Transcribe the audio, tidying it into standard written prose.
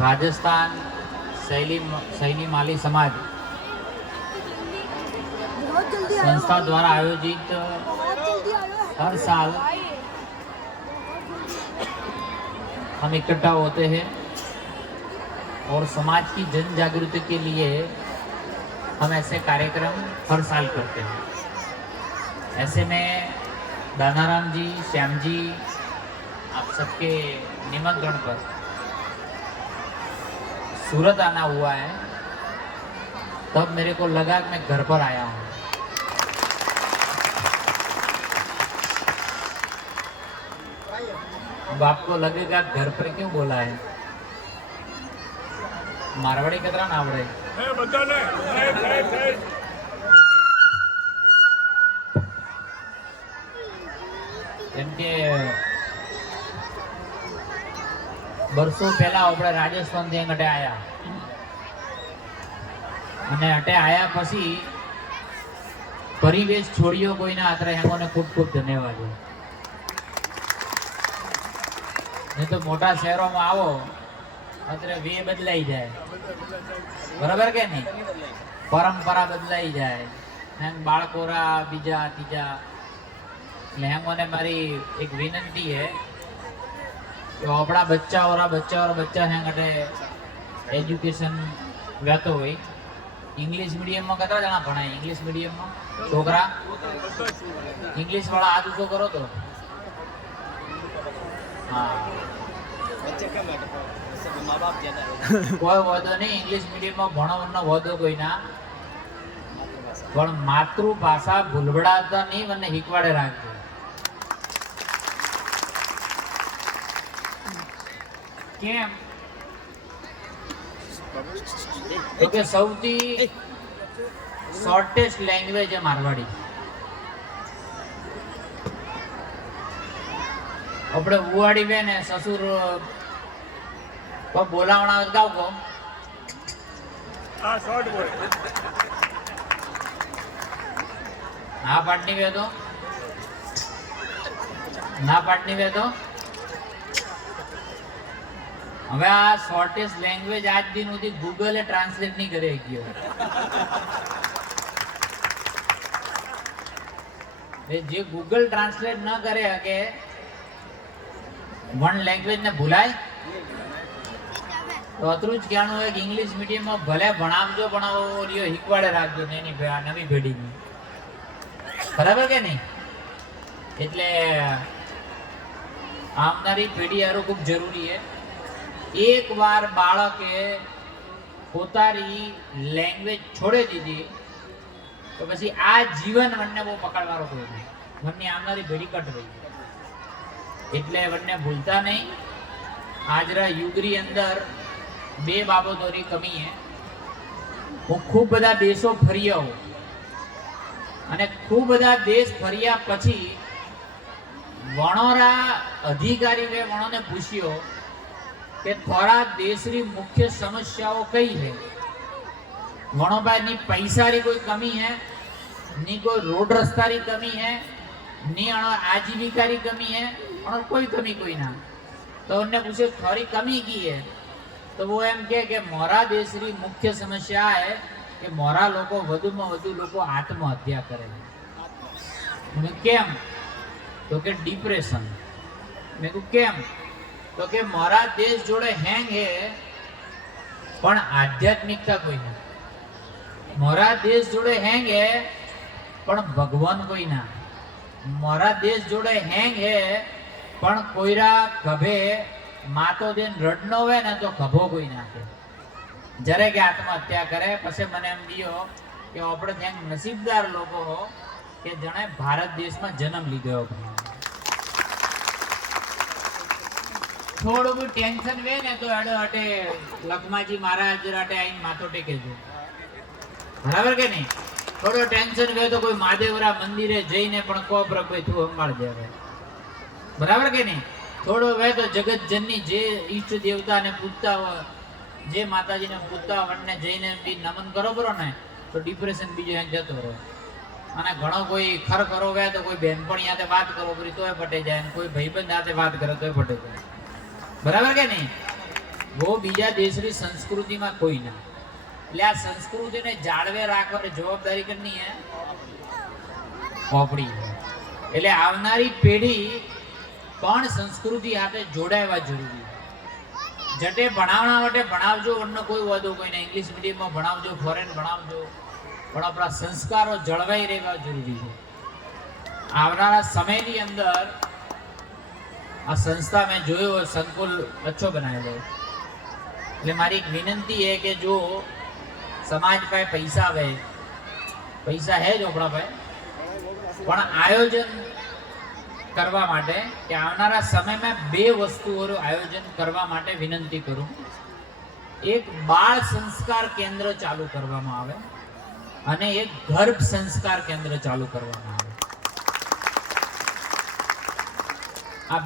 राजस्थान शैली माली समाज संस्था द्वारा आयोजित हर साल हम इकट्ठा होते हैं और समाज की जन जागृति के लिए हम ऐसे कार्यक्रम हर साल करते हैं। ऐसे में दानाराम जी, श्याम जी, आप सबके निमंत्रण पर सूरत आना हुआ है, तब मेरे को लगा कि मैं घर पर आया हूँ। अब आपको लगेगा घर पर क्यों बोला है? मारवाड़ी कतरा ना आवड़े કેમ કે વર્ષો પહેલા આપણે રાજસ્થાનથી અટે આયા અને અટે આયા પછી પરિવેશ છોડ્યો કોઈના આતરે એમોને ખૂબ ખૂબ ધન્યવાદ। નહીં તો મોટા શહેરોમાં આવો અત્રે વે બદલાઈ જાય, બરાબર કે નહીં? પરંપરા બદલાઈ જાય, એમ બાળકોરા બીજા ત્રીજા। એટલે એમોને મારી એક વિનંતી है तो अपना बच्चा और बच्चा है गटे एजुकेशन व्यातो हुई इंग्लिश मीडियम में कतरा जना भणाय? इंग्लिश मीडियम में छोकरा इंग्लिश वाला हाथ ऊंचो करो तो हाँ कोई वादो नहीं। इंग्लिश मीडियम में भणવાનો वादो कोई ना, पण मातृभाषा भूलवड़ाता नहीं मने हीकवाड़े राखજો। કેમ? તો કે સૌથી શોર્ટેસ્ટ લેંગ્વેજ है मारवाड़ी। આપણે ઉવાડી બે ને સસુર કોઈ બોલાવણા આવે ગાવ કો આ શોર્ટ બોય ના પાડની વે તો ના પાડની વે તો હવે આ શોર્ટેસ્ટ લેંગ્વેજ આજ દિન સુધી ગૂગલે ટ્રાન્સલેટ નહીં કરી ગયો। જે ગૂગલ ટ્રાન્સલેટ ન કરે કે વન લેંગ્વેજ ને ભૂલાય તો અતરું જ કહેવાનું હોય કે ઇંગ્લિશ મીડિયમમાં ભલે ભણાવજો પણ રિયો હીકવાડે રાખજો એની નવી પેઢીની, બરાબર કે નહીં? એટલે આવનારી પેઢી હારું ખૂબ જરૂરી છે। एक बार बाळके पोतानी लैंग्वेज छोड़ी दीधी तो पछी आ जीवन वन्ने बहू पकड़वारो कोई नहीं, वन्ने आवनारी पेढ़ी कट रही एटले वन्ने भूलता नहीं। आजरा युगनी अंदर बे बाबतोनी कमी है। हूँ खूब बधा देशों फर्या हूँ अने खूब बधा देश फर्या पछी वणोरा अधिकारी ने वणोने पूछ्यो कि थोड़ा देश री मुख्य समस्याओं कई है? वणोभाई नी पैसा री कोई कमी है, नी कोई रोड रस्ता री कमी है, नी आजीविका री कमी है, और कोई कमी कोई ना। तो उन्हें पूछे थोड़ी कमी की है तो वो एम के मोरा देश री मुख्य समस्या है कि मोरा लोको वधु में वधु लोको आत्महत्या करे। केम? तो के डिप्रेशन। मैं कहूं केम? तो के मोरा देश जोड़े हैंग है पण आध्यात्मिकता कोई ना। मोरा देश जोड़े हैंग है पण भगवान कोई ना। मोरा देश जोड़े हैंग है पण कोईरा कभे मातो देन रडनो वे ना तो कभो कोई ना के जरे के आत्महत्या करे। पछे मने एम दियो कि आपणे ત્યાં नसीबदार लोगो हो कि जणे भारत देश में जन्म लीधो। थोड़ो भी टेंशन वे ने तो अड़े अटे लखमाजी महाराज राटे आईन माथो टेके जो, बराबर के नहीं? थोड़ो टेंशन वे तो कोई महादेवरा मंदिरे जईने पण को प्रभु तू संभाळ देवे, बराबर के नहीं? थोड़ो वे तो जगत जननी जे इष्ट देवता ने पूजता हो, जे माताजी ने पूजता वणने जईने बी नमन करो बरो ने तो डिप्रेशन बीजो एक जतो रहे। અને ઘણો કોઈ ખર કરો વે તો કોઈ બેનપણી સાથે વાત કરો કરી તોય પટે જાય, અને કોઈ ભાઈબંધ સાથે વાત કરે તોય પટે જાય, બરાબર કે નહીં? वो बीजा देशनी संस्कृति में कोई ना એટલે આ સંસ્કૃતિને જાળવે રાખવાની જવાબદારી કરની હે આપણી એટલે આવનારી પેઢી પણ સંસ્કૃતિ સાથે જોડાવા જરૂરી જટે ભણાવણા માટે ભણાવજો અન્ય કોઈ વાંધો કોઈ નહીં ઇંગ્લિશ મીડિયમમાં ભણાવજો ફોરેન ભણાવજો પણ આપણા સંસ્કારો જળવાઈ રહેવા જરૂરી છે આવનારા સમયની અંદર આ સંસ્થા મેં જોયો સંકુલ अच्छो બનાવેલો એટલે મારી એક વિનંતી है કે જો સમાજ પાસે પૈસા આવે પૈસા है જ આપણા પાસે પણ આયોજન કરવા માટે કે આવનારા સમયમાં બે વસ્તુઓનું આયોજન કરવા માટે વિનંતી કરું એક બાળ સંસ્કાર કેન્દ્ર ચાલુ કરવામાં આવે અને એક ગર્ભ સંસ્કાર કેન્દ્ર ચાલુ કરવામાં આવે આ